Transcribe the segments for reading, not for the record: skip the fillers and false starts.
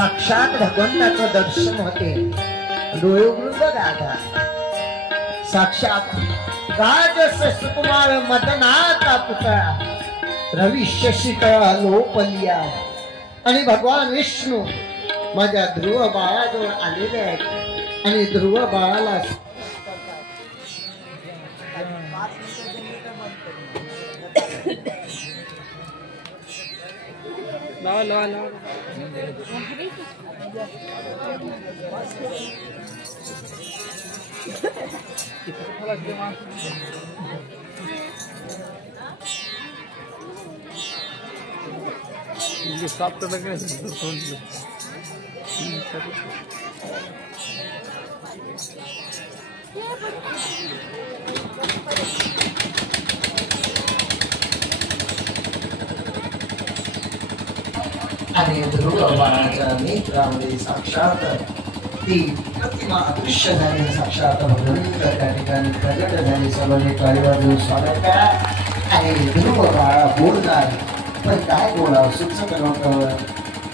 साक्षात भगवंताचं दर्शन होते। डोळे उघडून बघा आता, साक्षात राजस सुकुमार मदनाचा पुतळा रवी शशिकळा लोपलिया आणि भगवान विष्णू माझ्या ध्रुव बाळाजवळ आलेले आहेत आणि ध्रुव बाळाला साफ लगे आणि ध्रुव बाळाच्या नेत्रामध्ये साक्षात ती प्रतिमा अदृश्य झाली। साक्षात भगवंत त्या ठिकाणी प्रगट झाले। सर्वांनी टाळीवाजवून स्वागत करा। आणि ध्रुव बाळा बोलणार, पण काय बोलावं सुचत नव्हतं।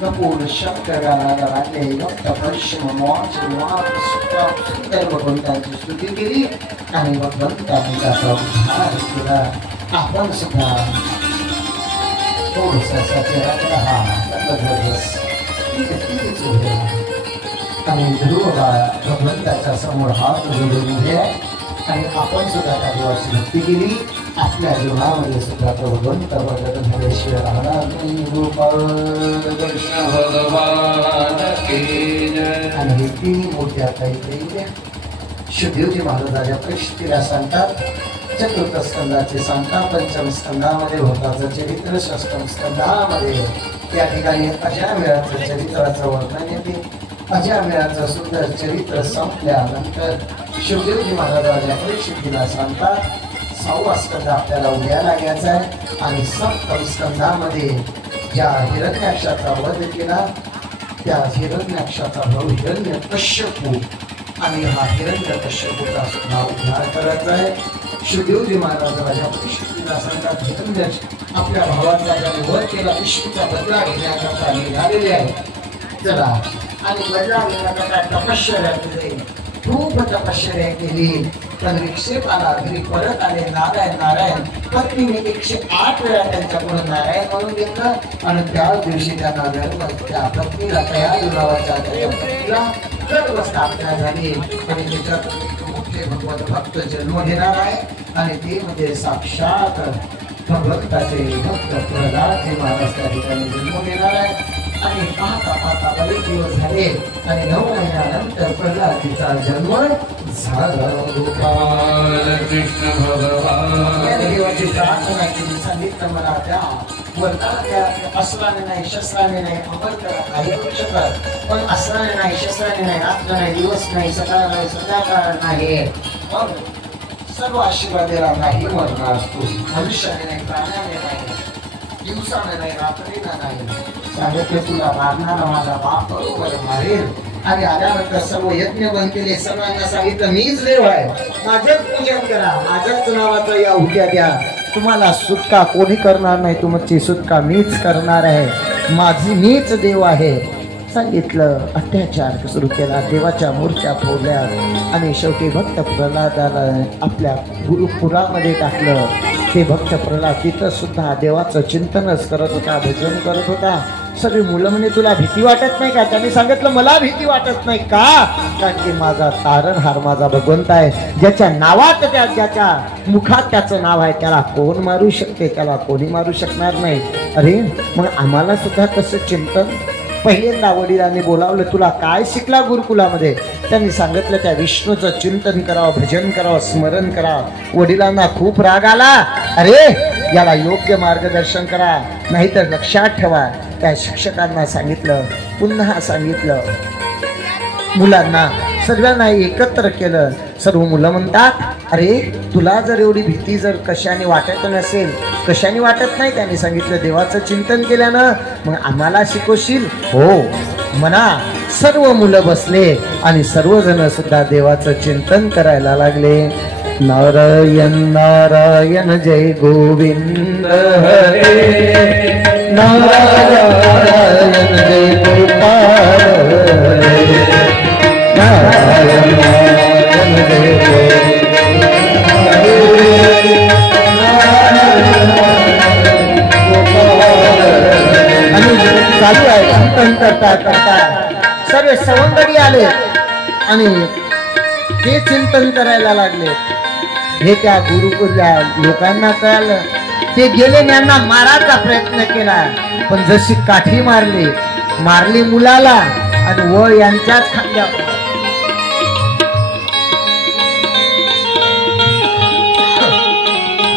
कपूर शब्द गाण्याला लागले, सुंदर भगवंताची स्तुती केली आणि भगवंताने त्याचा उद्धार केला। आपण सुद्धा थोडसा चेहरा हा आणि ध्रुव बाळा भगवंताच्या समोर हात जोडून उभे आहे आणि आपण सुद्धा त्या देवाची भक्ती केली। आपल्या जीवनामध्ये सुद्धा तो भगवंत प्रगट झाल्याशिवाय राहणार नाही। कृष्ण भगवान आणि हे तिन्ही मूर्त्या काही शुद्धीवजी महाराजाच्या परिस्थितीला सांगतात। चतुर्थ स्कंदाचे सांगतात, पंचम स्कंदामध्ये भक्ताचं चरित्र, षष्टम स्कंदामध्ये या ठिकाणी अजामिळाचं चरित्राचं वर्णन येते। अजामिळाचं सुंदर चरित्र संपल्यानंतर शुद्धीवजी महाराजाच्या परिस्थितीला सांगतात। 6वा स्कंद आपल्याला उद्या लागायचा आहे आणि सप्तम स्कंदामध्ये ज्या हिरण्याक्षाचा वध केला त्या हिरण्याक्षाचा भाऊ हिरण्यकश्यपू आणि हा हिरण्यकश्यपूचा सुद्धा उद्धार करायचा आहे। शुद्धीवजी महाराजाच्या परिस्थितीला सांगतात, हिरण्याक्ष आपल्या भावाचा ज्याने वध केला विष्णूचा बदला घेण्याकरता निघालेले आहे। चला आणि बदला घेण्याकरता तपश्चर्या केली, खूप तपश्चर्या केली, पण विक्षेप आला। घरी परत आले, नारायण नारायण पत्नीने 108 वेळा त्यांच्याकडून नारायण म्हणून घेतलं आणि त्याच दिवशी त्यांना धर्म त्या पत्नीला तयार लावायचा, त्या पत्नीला सर्व स्थापना झाली आणि त्याच्यात मोठे भगवत भक्त जन्म घेणार आहे आणि ते म्हणजे साक्षात भगवंताचे भक्त प्रल्हाद महाराज त्या ठिकाणी जन्म घेणार आहे। आणि पाहता बरेच दिवस झाले आणि 9 महिन्यानंतर प्रल्हादीचा जन्म झाला। कृष्ण भगवान देवाची प्रार्थना केली, सांगितलं मला त्या वरदान द्या, अस्त्राने नाही शस्त्राने नाही अमर करा, काही करू शकत पण अस्त्राने नाही शस्त्राने नाही, रात्र नाही दिवस नाही सकाळ नाही संध्याकाळ नाही, सर्व आशीर्वादेला नाही मरणार तू, मनुष्याने नाही प्राण्याने नाही, दिवसाने नाही रात्रीला नाही। सांगितले तुला मारणारा माझा बाप बरोबर मारेल आणि आल्यानंतर सर्व यज्ञ बंद केले। सर्वांना सांगितलं मीच देव आहे, माझंच पूजन करा, माझ्याच नावाचं या उद्या द्या, तुम्हाला सुटका कोणी करणार नाही, तुमची सुटका मीच करणार आहे, माझी मीच देव आहे। सांगितलं, अत्याचार सुरू केला, देवाच्या मूर्त्या फोडल्या आणि शेवटी भक्त प्रल्हादाला आपल्या गुरुपुरामध्ये टाकलं। ते भक्त प्रल्हाद तिथं सुद्धा देवाचं चिंतनच करत होता, भजन करत होता। सगळी मुलं म्हणे तुला भीती वाटत नाही का? त्यांनी सांगितलं मला भीती वाटत नाही का, कारण की माझा तारणहार माझा भगवंत आहे, ज्याच्या नावात ज्याच्या मुखात त्याचं नाव आहे त्याला कोण मारू शकते, त्याला कोणी मारू शकणार नाही। अरे मग आम्हाला सुद्धा तसं चिंतन पहिल्यांदा वडिलांनी बोलावलं, तुला काय शिकला गुरुकुलामध्ये? त्यांनी सांगितलं त्या विष्णूचं चिंतन करावं, भजन करावं, स्मरण करावं। वडिलांना खूप राग आला, अरे याला योग्य मार्गदर्शन करा नाहीतर लक्षात ठेवा। त्या शिक्षकांना सांगितलं, पुन्हा सांगितलं, मुलांना सर्वांना एकत्र केलं। सर्व मुलं म्हणतात, अरे तुला जर एवढी भीती जर कशाने वाटत नसेल, कशाने वाटत नाही, त्यांनी सांगितलं देवाचं चिंतन केल्यानं, मग आम्हाला शिकवशील? हो म्हणा। सर्व मुलं बसले आणि सर्वजण सुद्धा देवाचं चिंतन करायला लागले। नारायण नारायण जय गोविंद हरे, नारायण जय गोपाल चालू आहे कीर्तन करता सर्व सवंगडी आले आणि ते चिंतन करायला लागले. हे त्या गुरुकुल्या लोकांना कळालं. ते गेले त्यांना मारायचा प्रयत्न केला पण जशी काठी मारली मुलाला आणि व यांच्याच खांद्यावर.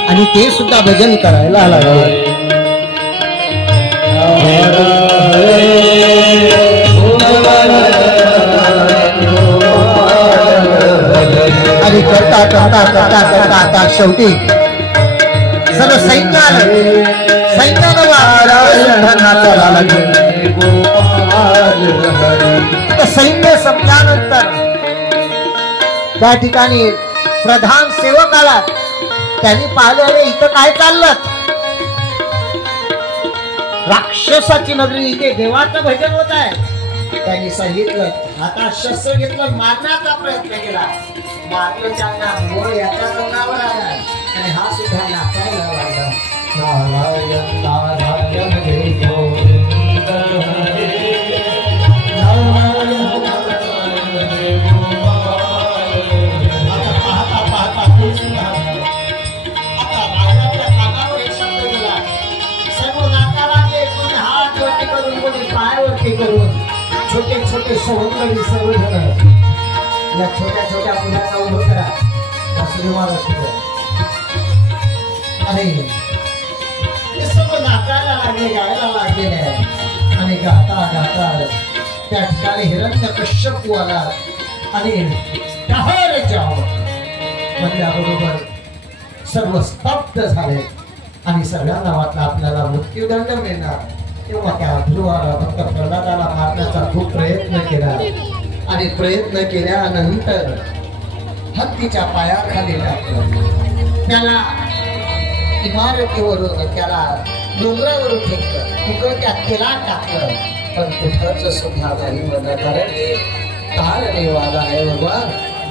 आणि ते सुद्धा भजन करायला लागले. आणि करता आता शेवटी सर्व सैन्य आलं. सैन्य संपल्यानंतर त्या ठिकाणी प्रधान सेवक आला. त्यांनी पाहिलं अरे इथं काय चाललं. राक्षसाची नगरी इथे देवाचं भजन होत आहे. त्यांनी सांगितलं आता शस्त्र घेतलं मारण्याचा प्रयत्न केला. मारलं त्यांना मोर याच्या तोंडावर आला आणि हा सुद्धा नाचायला लागला. नारायण नारायण छोटे छोटे सवंगडी सर्वजण या छोट्या मुलांना उभं करा. आणि ते सर्व नाचायला लागले गायला लागलेले आहे. आणि गाता त्या ठिकाणी हिरण्यकश्यप आला आणि म्हणल्याबरोबर सर्व स्तब्ध झाले आणि सगळ्यांना वाटलं आपल्याला मृत्यूदंड मिळणार. तेव्हा त्या ध्रुवाला फक्त प्रल्हादाला मारण्याचा खूप प्रयत्न केला आणि प्रयत्न केल्यानंतर हत्तीच्या पायाखाली टाकलं. त्याला इमारतीवरून त्याला डोंगरावरून फेकलं. तिकडं त्या तेलात टाकलं पण कुठंच सुद्धा नाही बघा. कारण तारणे वाला आहे बाबा,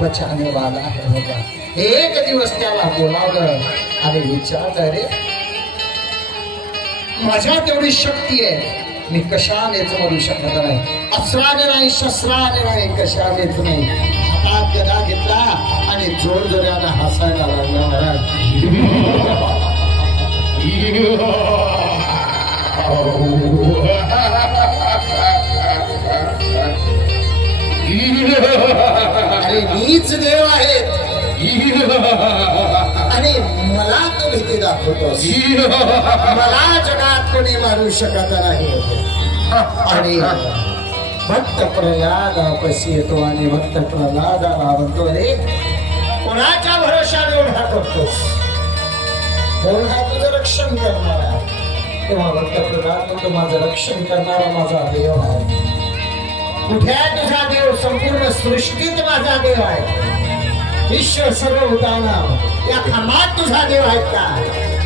बचाने वाला आहे बाबा. एक दिवस त्याला बोलावलं आणि विचारलं रे माझ्या तेवढी शक्ती आहे मी कशानेच मरू शकत नाही. अस्त्राने नाही शस्त्राने नाही कशानेच नाही. हातात गदा घेतला आणि जोर जोरानं हसायला लागला. महाराज अरे मीच देव आहे आणि मला तू भीती दाखवतोस. मला जगात कोणी मारू शकत नाही. आणि भक्त प्रल्हादापाशी येतो आणि भक्त प्रल्हादाला म्हणतो रे कोणाच्या भरोशाने उभा करतोस. कोण हा तुझं रक्षण करणारा. तेव्हा भक्त प्रल्हाद म्हणतो माझं रक्षण करणारा माझा देव आहे. कुठे तुझा देव. संपूर्ण सृष्टीत माझा देव आहे. ईश्वर सर्व होताना या खांबात तुझा देव आहेत का.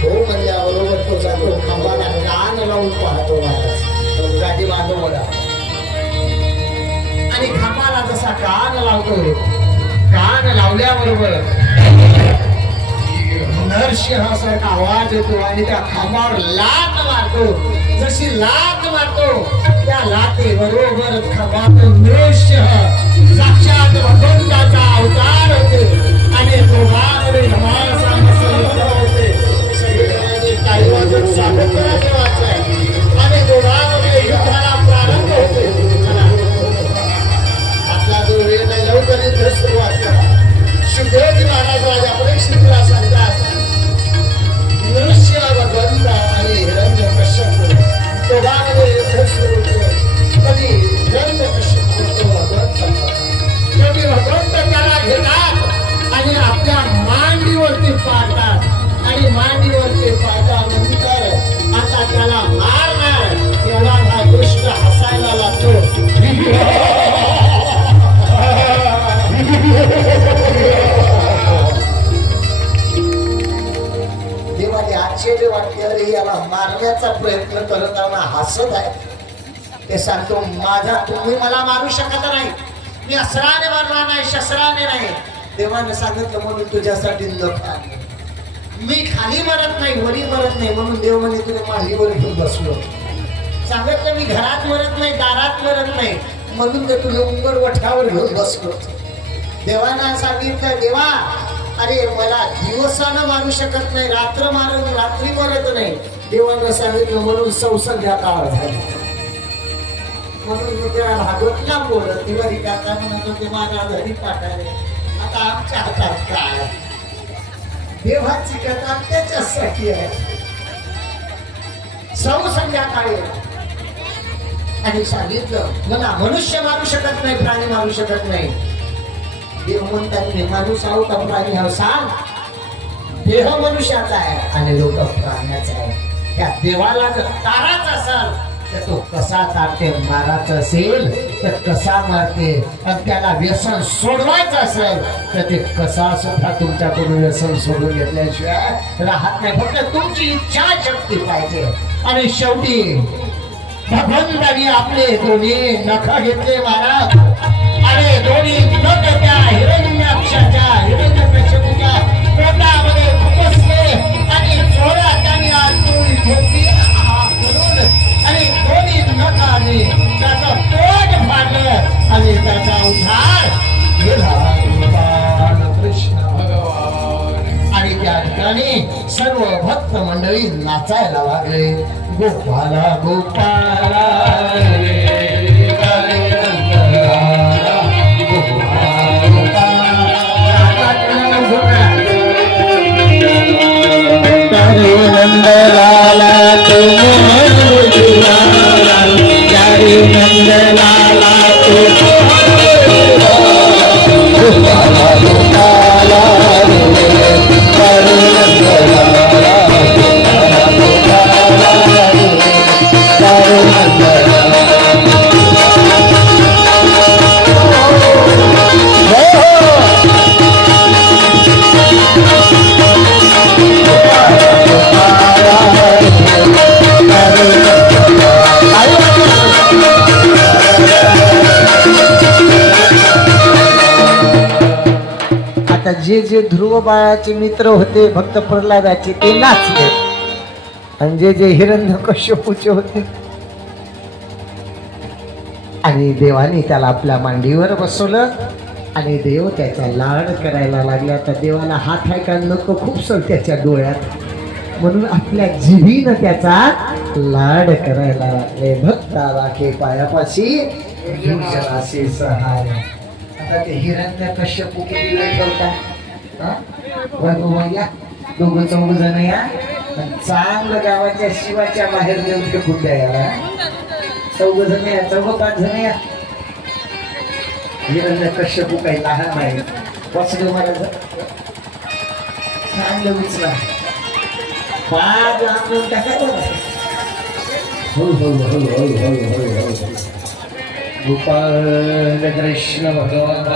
हो म्हणल्याबरोबर तो जातो खांबाला कान लावून पाहतो. गाडी मागवला आणि खांबाला जसा कान लावतो. कान लावल्याबरोबर नरसिंहासारखा आवाज येतो आणि त्या खांबावर लात मारतो. जशी लात मारतो त्या लाते बरोबर खांबातून नरसिंह साक्षात भगवंताचा अवतार होते आणि दोघांमध्ये धमाचा मसलत होते. सगळ्यांमध्ये काही वाजत स्वागत करायचे वाचाय आणि दोघांमध्ये युद्धाला प्रारंभ होते. आपला जो वेळ नाही लवकर युद्ध सुरुवात करा. शुभोजी महाराज राजा परीक्षितला सांगतात नरसिंह भगवंत आणि हिरण्यकश्यप दोघांमध्ये युद्ध सुरू होते. कधी हिरण्यकश्यप होतो भगवंत कधी भगवंत त्याला घेतात आणि आपल्या मांडीवरती पाडतात आणि मांडीवरती पाडल्यानंतर आता त्याला मारणार तेव्हा हा दुष्ट हसायला लागतो. देवाने आश्चर्य वाटले अरे याला मारण्याचा प्रयत्न करताना हसत आहे. ते सांगतो माझा तुम्ही मला मारू शकत नाही, मी अस्त्राने मारणार नाही, शस्त्राने नाही. देवानं सांगितलं म्हणून तुझ्यासाठी नख आणलं. मी खाली मरत नाही, वरी मरत नाही, म्हणून देव म्हणे तुझ्या मांडीवर घेऊन बसलो. सांगितलं मी घरात मरत नाही, दारात मरत नाही, म्हणून ते तुझ्या उंबर वठावर घेऊन बसलो. देवानं सांगितलं देवा अरे मला दिवसानं मारू शकत नाही, रात्री मरत नाही. देवानं सांगितलं म्हणून संध्याकाळ झाली. म्हणून मी त्या भागवतला बोलत दिवाळी काका म्हणत होते माझ्या घरी पाठाले. आता आमच्या हातात काय, देवाची कथा त्याच्यासाठी आहे. संध्याकाळी आणि सांगितलं मला मनुष्य मारू शकत नाही, प्राणी मारू शकत नाही. देव म्हणतात मी माणूस आहो का प्राणी आहो सांग. देह मनुष्याचा आहे आणि लोक प्राण्याचा आहे. त्या देवाला जर ताराच असेल तर तो कसा तारते, मारायचं असेल तर कसा मारते, आणि त्याला व्यसन सोडवायचं असेल तर ते कसा सुद्धा तुमच्याकडून व्यसन सोडून घेतल्याशिवाय राहत नाही. फक्त तुमची इच्छा शक्ती पाहिजे. आणि शेवटी भगवंतानी आपले दोन्ही नख घेतले महाराज. अरे दोन्ही नख त्या हिरण्याक्षाच्या हिरण्यकश्यपूच्या पोटामध्ये खुपसले आणि जोरात त्यांनी आतून घेतली आणि दोन्ही नखाने त्याचं पोट फाडलं आणि त्याचा उद्धार केला भगवान कृष्ण भगवान. आणि त्या ठिकाणी सर्व भक्त मंडळी नाचायला लागले. गोपाला गोपाला नंदलाला तुम नंदलाला जे जे ध्रुव बाळाचे मित्र होते भक्त प्रल्हादाचे ते नाचले, आणि जे जे हिरण्यकश्यपूचे होते आणि देवाने त्याला आपल्या मांडीवर बसवलं आणि देव त्याचा लाड करायला लागला. तर देवाला हात आहे का नको खूप सर त्याच्या डोळ्यात, म्हणून आपल्या जिभीनं त्याचा लाड करायला लागले. भक्ता राखे पायापाशी भूषणाशी सहाय. आता ते हिरण्यकश्यपू किती वेळ ठेवतात, दोघं चौघ जण या चांगलं गावाच्या शिवाच्या बाहेर नेऊन फेकून द्यायला. चौघ जण या, 4-5 जण या. हिरण्यकश्यपू काही लहान नाही. वासुदेव महाराज चांगलं उचला पाच आणून टाकायचं. गोपाल कृष्ण भगवान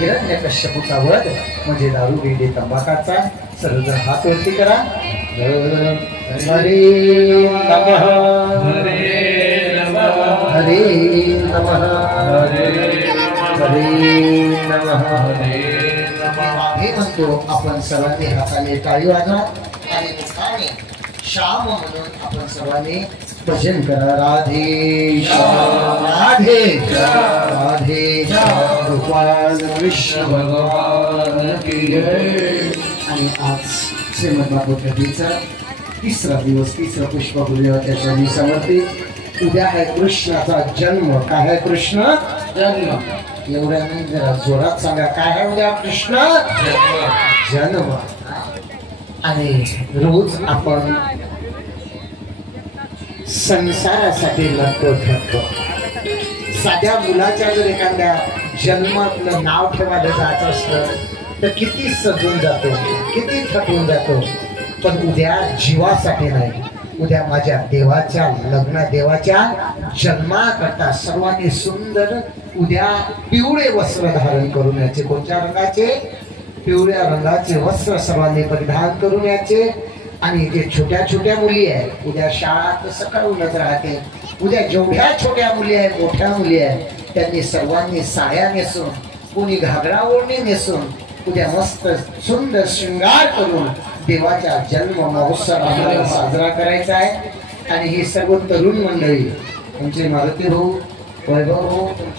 हिरण्यकश्यपूचा वध म्हणजे दारू बिंडी तंबाखाचा. सर्वजण हात वरती करा. हरे नमः हरे नमः हरे नमः हरे नमः हे म्हणतो आपण सर्वांनी हाताने टाळी वाजवा आणि मुखाने श्याम म्हणून आपण सर्वांनी भजन करा. राधे श्याम राधे राधे गोपाल कृष्ण भगवान की जय. आणि आज श्रीमद भागवत कथेचा 3रा दिवस, 3रं पुष्प बोलले त्याच्या दिवसावरती. उद्या आहे कृष्णाचा जन्म. काय आहे कृष्ण जन्म? एवढ्या नाही, जरा जोरात सांगा. काय आहे उद्या कृष्ण जन्म. आणि रोज आपण संसारासाठी लढतो ठरतो. साध्या मुलाच्या जर एखाद्या जन्मातलं नाव ठेवायला जात असलं तर किती सजून जातो, किती थकून जातो. पण उद्या जीवासाठी नाही, उद्या माझ्या देवाच्या लग्न, देवाच्या जन्माकरता सर्वांनी सुंदर उद्या पिवळे वस्त्र धारण करून याचे. कोणत्या रंगाचे? पिवळ्या रंगाचे वस्त्र सर्वांनी परिधान करून याचे. आणि जे छोट्या छोट्या मुली आहेत उद्या शाळा तर सकाळूनच राहते. उद्या जेवढ्या छोट्या मुली आहेत मोठ्या मुली आहेत त्यांनी सर्वांनी साड्या नेसून कोणी घागरा ओढणी नेसून उद्या मस्त सुंदर शृंगार करून देवाच्या जन्म महोत्सव आपल्याला साजरा करायचा आहे. आणि ही सर्व तरुण मंडळी तुमचे मारुती भाऊ वैभव भाऊ तुमच्या